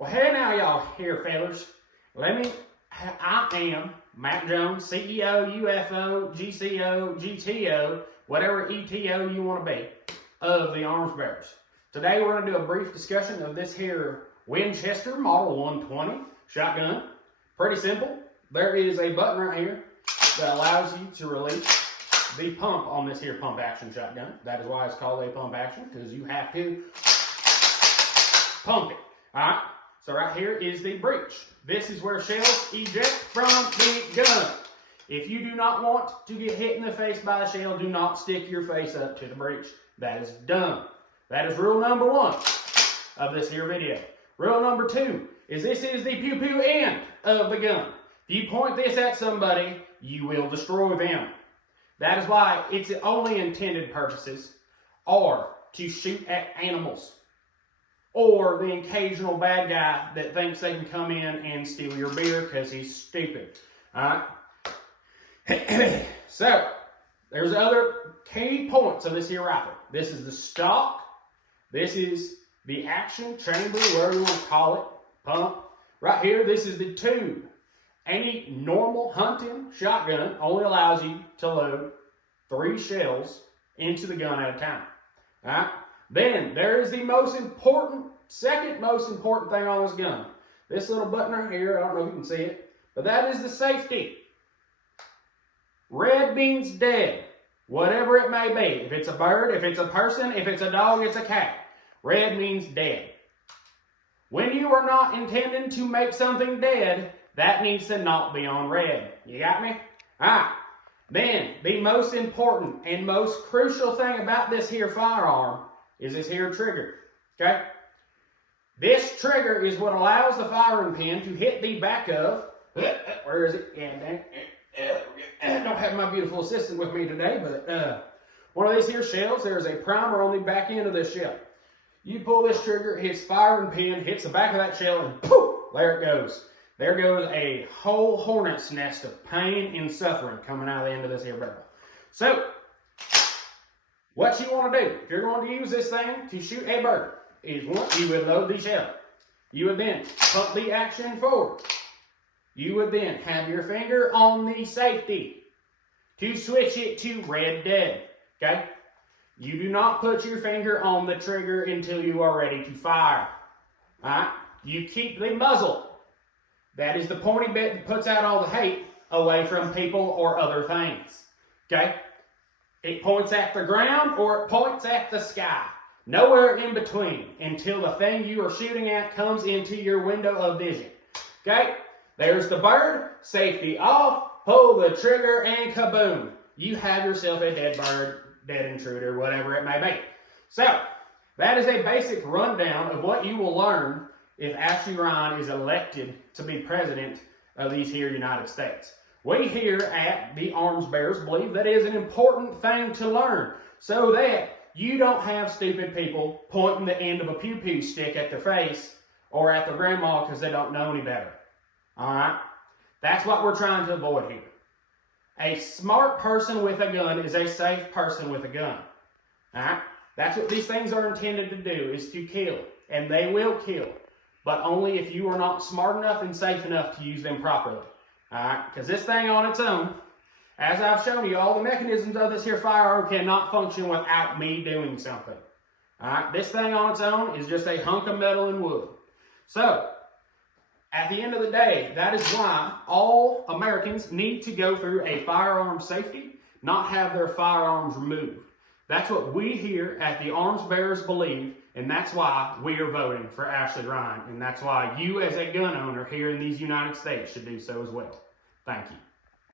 Well, hey now, y'all here, fellas. I am Matt Jones, CEO, UFO, GCO, GTO, whatever ETO you want to be, of the Arms Bearers. Today we're going to do a brief discussion of this here Winchester Model 120 shotgun. Pretty simple. There is a button right here that allows you to release the pump on this here pump action shotgun. That is why it's called a pump action, because you have to pump it. Alright, so right here is the breech. This is where shells eject from the gun. If you do not want to get hit in the face by a shell, do not stick your face up to the breech. That is dumb. That is rule number 1 of this here video. Rule number 2 is this is the pew-pew end of the gun. If you point this at somebody, you will destroy them. That is why its only intended purposes are to shoot at animals, or the occasional bad guy that thinks they can come in and steal your beer because he's stupid. Alright? So, there's other key points of this here rifle. This is the stock. This is the action chamber, whatever you want to call it, pump. Right here, this is the tube. Any normal hunting shotgun only allows you to load 3 shells into the gun at a time. Alright? Then, there is the second most important thing on this gun. This little button right here, I don't know if you can see it, but that is the safety. Red means dead, whatever it may be. If it's a bird, if it's a person, if it's a dog, it's a cat. Red means dead. When you are not intending to make something dead, that needs to not be on red. You got me? Alright. Then, the most important and most crucial thing about this here firearm is this here trigger, okay? This trigger is what allows the firing pin to hit the back of, where is it? I don't have my beautiful assistant with me today, but one of these here shells, there's a primer on the back end of this shell. You pull this trigger, it hits firing pin, hits the back of that shell, and poof, there it goes. There goes a whole hornet's nest of pain and suffering coming out of the end of this here barrel. So, what you want to do, if you're going to use this thing to shoot a bird, is one, you would load the shell. You would then pump the action forward. You would then have your finger on the safety to switch it to red dead, okay? You do not put your finger on the trigger until you are ready to fire, all right? You keep the muzzle. That is the pointy bit that puts out all the hate away from people or other things, okay? It points at the ground or it points at the sky. Nowhere in between until the thing you are shooting at comes into your window of vision. Okay? There's the bird, safety off, pull the trigger, and kaboom. You have yourself a dead bird, dead intruder, whatever it may be. So, that is a basic rundown of what you will learn if Ashley Ryan is elected to be president of these here United States. We here at the Arms Bearers believe that is an important thing to learn so that you don't have stupid people pointing the end of a pew-pew stick at their face or at their grandma because they don't know any better. Alright? That's what we're trying to avoid here. A smart person with a gun is a safe person with a gun. Alright? That's what these things are intended to do, is to kill. And they will kill. But only if you are not smart enough and safe enough to use them properly. Alright? Because this thing on its own, as I've shown you, all the mechanisms of this here firearm cannot function without me doing something. Alright, this thing on its own is just a hunk of metal and wood. So, at the end of the day, that is why all Americans need to go through a firearm safety, not have their firearms removed. That's what we here at the Arms Bearers believe, and that's why we are voting for Ashley Ryan, and that's why you as a gun owner here in these United States should do so as well. Thank you.